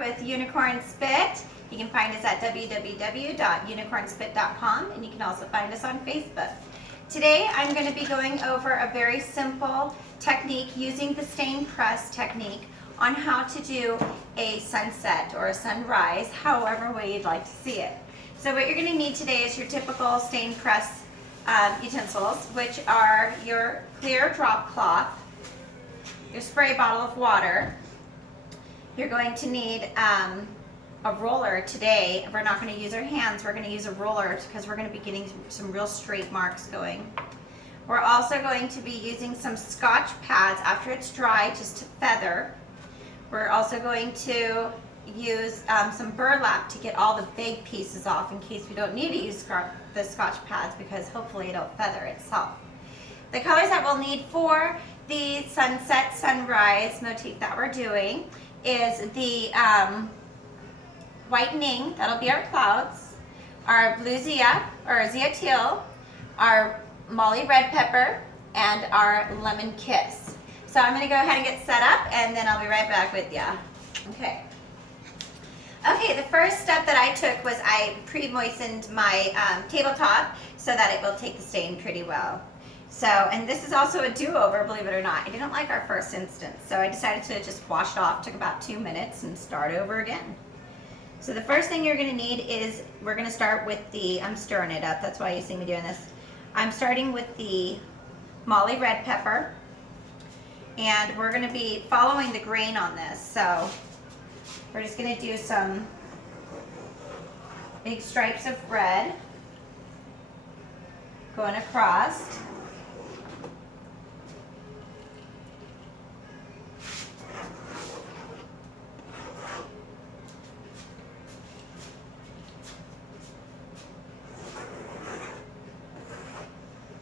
with Unicorn Spit. You can find us at www.unicornspit.com, and you can also find us on Facebook. Today I'm going to be going over a very simple technique using the stain press technique on how to do a sunset or a sunrise, however way you'd like to see it. So what you're going to need today is your typical stain press utensils, which are your clear drop cloth, your spray bottle of water. You're going to need a roller today. We're not going to use our hands, we're going to use a roller because we're going to be getting some real straight marks going. We're also going to be using some Scotch pads after it's dry, just to feather. We're also going to use some burlap to get all the big pieces off in case we don't need to use the Scotch pads, because hopefully it'll feather itself. The colors that we'll need for the sunset sunrise motif that we're doing is the White Ning, that'll be our clouds, our blue Zia, or Zia Teal, our Molly red pepper, and our lemon kiss. So I'm going to go ahead and get set up, and then I'll be right back with ya. Okay. Okay, the first step that I took was I pre-moistened my tabletop so that it will take the stain pretty well. So, and this is also a do-over, believe it or not. I didn't like our first instance, so I decided to just wash it off. Took about 2 minutes and start over again. So the first thing you're going to need is, we're going to start with the, I'm stirring it up, that's why you see me doing this. I'm starting with the Molly red pepper, and we're going to be following the grain on this. So we're just going to do some big stripes of red going across.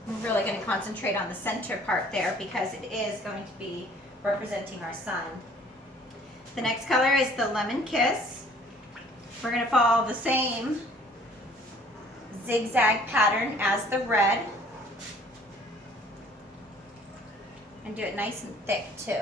I'm really going to concentrate on the center part there because it is going to be representing our sun. The next color is the lemon kiss. We're going to follow the same zigzag pattern as the red and do it nice and thick too.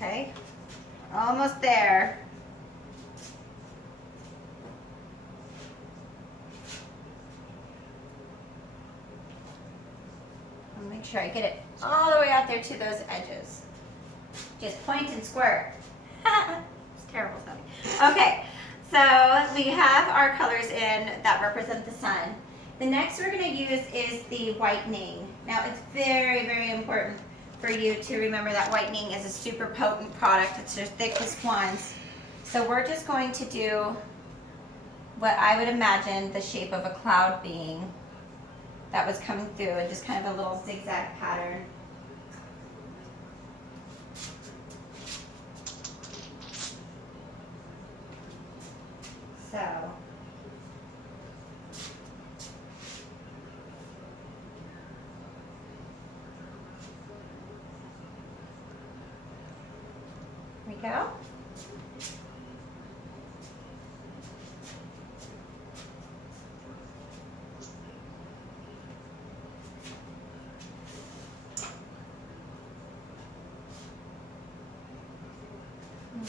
Okay, almost there. I'll make sure I get it all the way out there to those edges. Just point and squirt. It's terrible sounding. Okay, so we have our colors in that represent the sun. The next we're going to use is the White Ning. Now it's very, very important for you to remember that White Ning is a super potent product. It's their thickest ones. So we're just going to do what I would imagine the shape of a cloud being that was coming through, and just kind of a little zigzag pattern. So we go.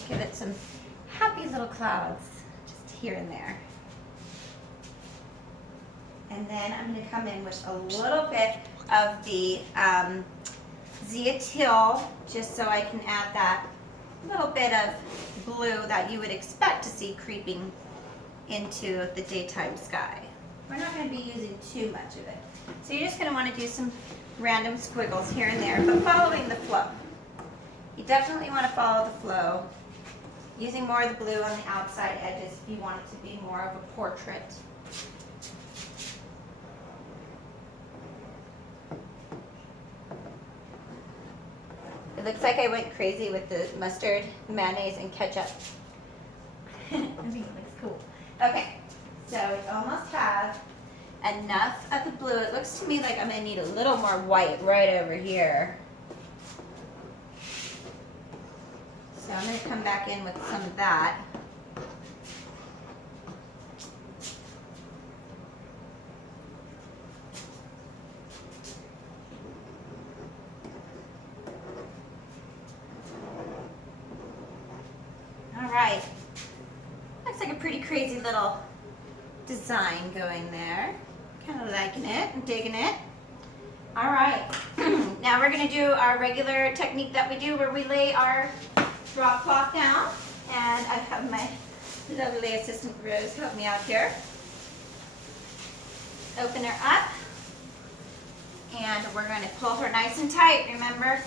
Give it some happy little clouds just here and there. And then I'm going to come in with a little bit of the Zia Teal, just so I can add that little bit of blue that you would expect to see creeping into the daytime sky. We're not going to be using too much of it. So you're just going to want to do some random squiggles here and there, but following the flow. You definitely want to follow the flow, using more of the blue on the outside edges if you want it to be more of a portrait. It looks like I went crazy with the mustard, mayonnaise, and ketchup. I think it looks cool. Okay, so we almost have enough of the blue. It looks to me like I'm going to need a little more white right over here. So So I'm going to come back in with some of that. All right. Looks like a pretty crazy little design going there. Kind of liking it and digging it. All right. Now we're going to do our regular technique that we do where we lay our drop cloth down. And I have my lovely assistant Rose help me out here. Open her up. And we're going to pull her nice and tight. Remember,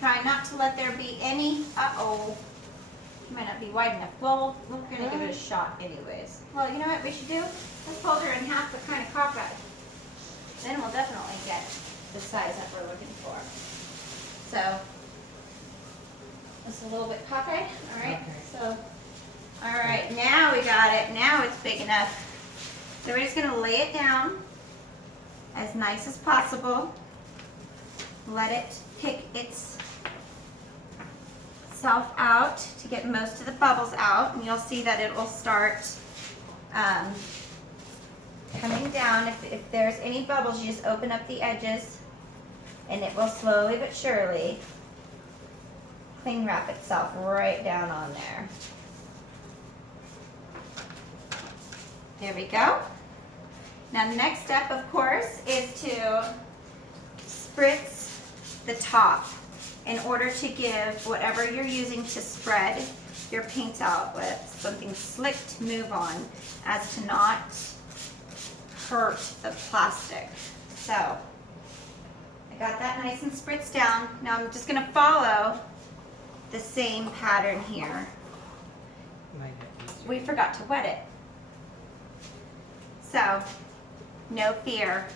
try not to let there be any, might not be wide enough. Well, we're going to give it a shot anyways. Well, you know what we should do? Let's fold her in half, but kind of cockeyed. Then we'll definitely get the size that we're looking for. So, just a little bit cockeyed. All right. Okay. So, all right. Now we got it. Now it's big enough. So we're just going to lay it down as nice as possible. Let it pick itself out to get most of the bubbles out, and you'll see that it will start coming down. If there's any bubbles, you just open up the edges and it will slowly but surely cling wrap itself right down on there. There we go. Now the next step, of course, is to spritz the top in order to give whatever you're using to spread your paint out with something slick to move on as to not hurt the plastic. So I got that nice and spritzed down. Now I'm just going to follow the same pattern here. We forgot to wet it. So no fear.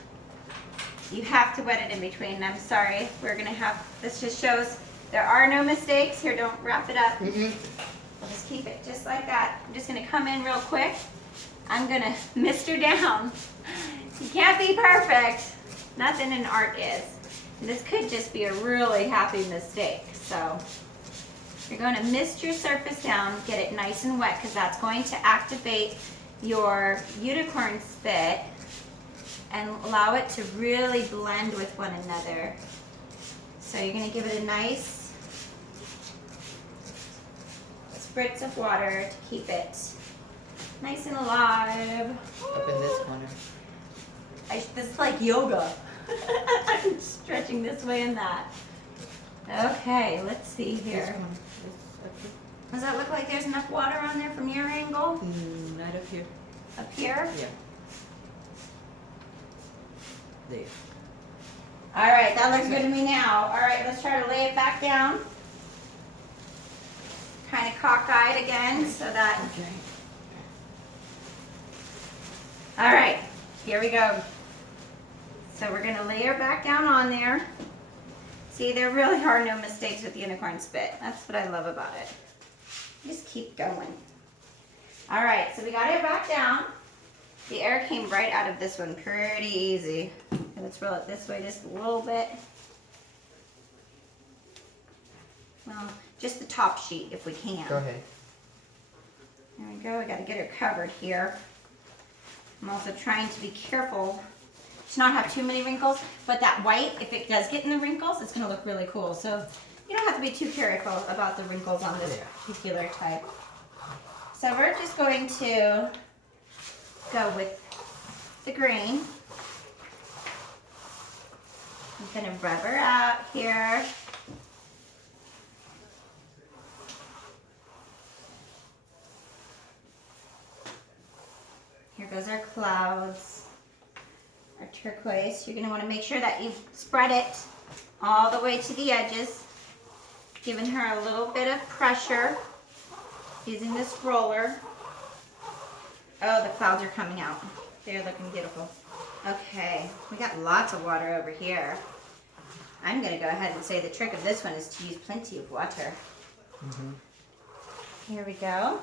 You have to wet it in between. I'm sorry. We're going to have, this just shows there are no mistakes. Here, don't wrap it up. We'll just keep it just like that. I'm just going to come in real quick. I'm going to mist her down. You can't be perfect. Nothing in art is. And this could just be a really happy mistake. So you're going to mist your surface down, get it nice and wet, because that's going to activate your unicorn spit and allow it to really blend with one another. So you're going to give it a nice spritz of water to keep it nice and alive. Up in this corner. This is like yoga. I'm stretching this way and that. Okay, let's see here. Does that look like there's enough water on there from your angle? Right up here. Up here? Yeah. There. All right, that looks good to me now. All right, let's try to lay it back down. Kind of cockeyed again so that... Okay. All right, here we go. So we're going to lay her back down on there. See, there really are no mistakes with unicorn spit. That's what I love about it. Just keep going. All right, so we got it back down. The air came right out of this one pretty easy. Let's roll it this way just a little bit. Well, just the top sheet if we can. Go ahead. There we go. We got to get her covered here. I'm also trying to be careful to not have too many wrinkles, but that white, if it does get in the wrinkles, it's going to look really cool. So you don't have to be too careful about the wrinkles on this particular type. So we're just going to go with the green. I'm going to rub her out here. Here goes our clouds, our turquoise. You're going to want to make sure that you've spread it all the way to the edges, giving her a little bit of pressure using this roller. Oh, the clouds are coming out. They're looking beautiful. Okay, we got lots of water over here. I'm going to go ahead and say the trick of this one is to use plenty of water. Here we go.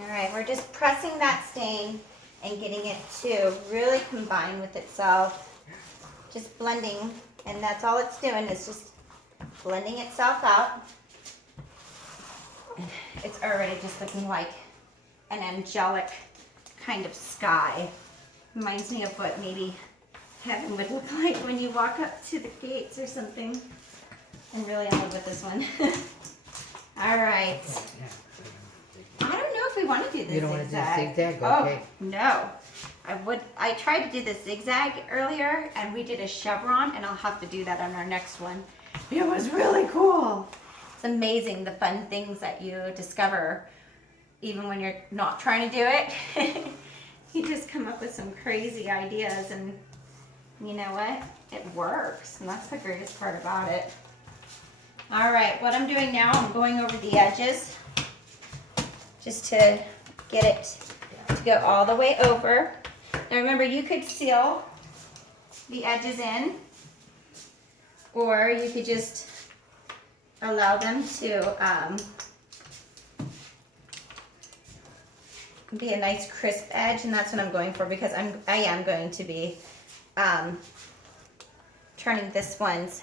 All right, we're just pressing that stain and getting it to really combine with itself. Just blending, and that's all it's doing is just blending itself out. And it's already just looking like an angelic kind of sky. Reminds me of what maybe heaven would look like when you walk up to the gates or something. I'm really in love with this one. All right. I don't know if we want to do this You don't want to do zigzag? Oh, Okay. no. I tried to do the zigzag earlier, and we did a chevron, and I'll have to do that on our next one. It was really cool. It's amazing the fun things that you discover, even when you're not trying to do it. You just come up with some crazy ideas, and you know what? It works, and that's the greatest part about it. All right, what I'm doing now, I'm going over the edges just to get it to go all the way over. Now remember, you could seal the edges in, or you could just allow them to be a nice crisp edge, and that's what I'm going for because I am going to be turning this one's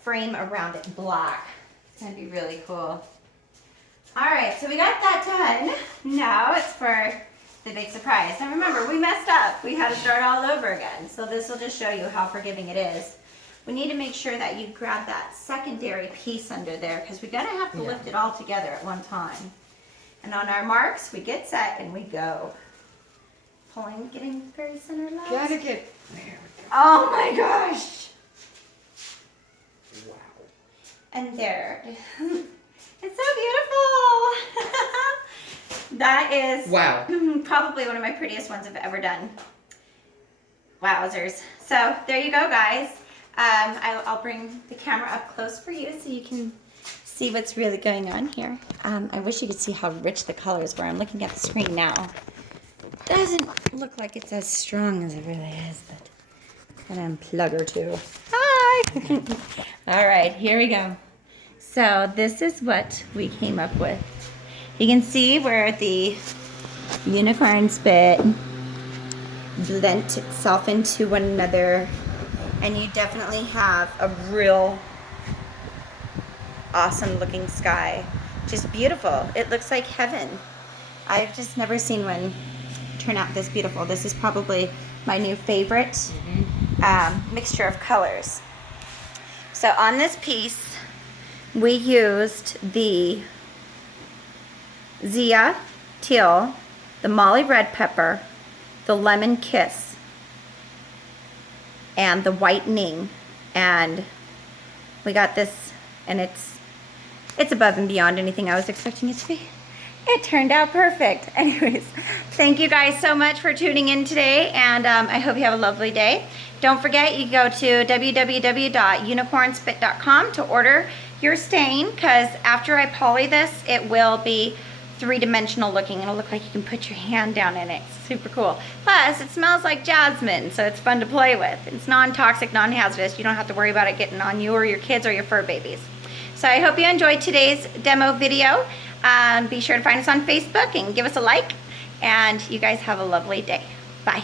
frame around it black. It's going to be really cool. All right, so we got that done. Now it's for the big surprise. Now remember, we messed up. We had to start all over again. So this will just show you how forgiving it is. We need to make sure that you grab that secondary piece under there because we're gonna have to lift it all together at one time. And on our marks, we get set and we go. Pulling, getting very center left. Gotta get, there we go. Oh my gosh. Wow. And there. It's so beautiful. That is Wow. probably one of my prettiest ones I've ever done. Wowzers. So there you go, guys. I'll bring the camera up close for you so you can see what's really going on here. I wish you could see how rich the colors were. I'm looking at the screen now. Doesn't look like it's as strong as it really is, but I'm gonna unplug her too. Hi! All right, here we go. So this is what we came up with. You can see where the unicorn spit blent itself into one another, and you definitely have a real awesome looking sky. Just beautiful. It looks like heaven. I've just never seen one turn out this beautiful. This is probably my new favorite mixture of colors. So on this piece, we used the Zia Teal, the Molly Red Pepper, the Lemon Kiss, and the White Ning. And we got this, and it's above and beyond anything I was expecting it to be. It turned out perfect. Anyways, thank you guys so much for tuning in today, and I hope you have a lovely day. Don't forget, you go to www.unicornspit.com to order your stain, because after I poly this, it will be three-dimensional looking. It'll look like you can put your hand down in it. It's super cool. Plus, it smells like jasmine, so it's fun to play with. It's non-toxic, non-hazardous. You don't have to worry about it getting on you or your kids or your fur babies. So I hope you enjoyed today's demo video. Be sure to find us on Facebook and give us a like. And you guys have a lovely day. Bye.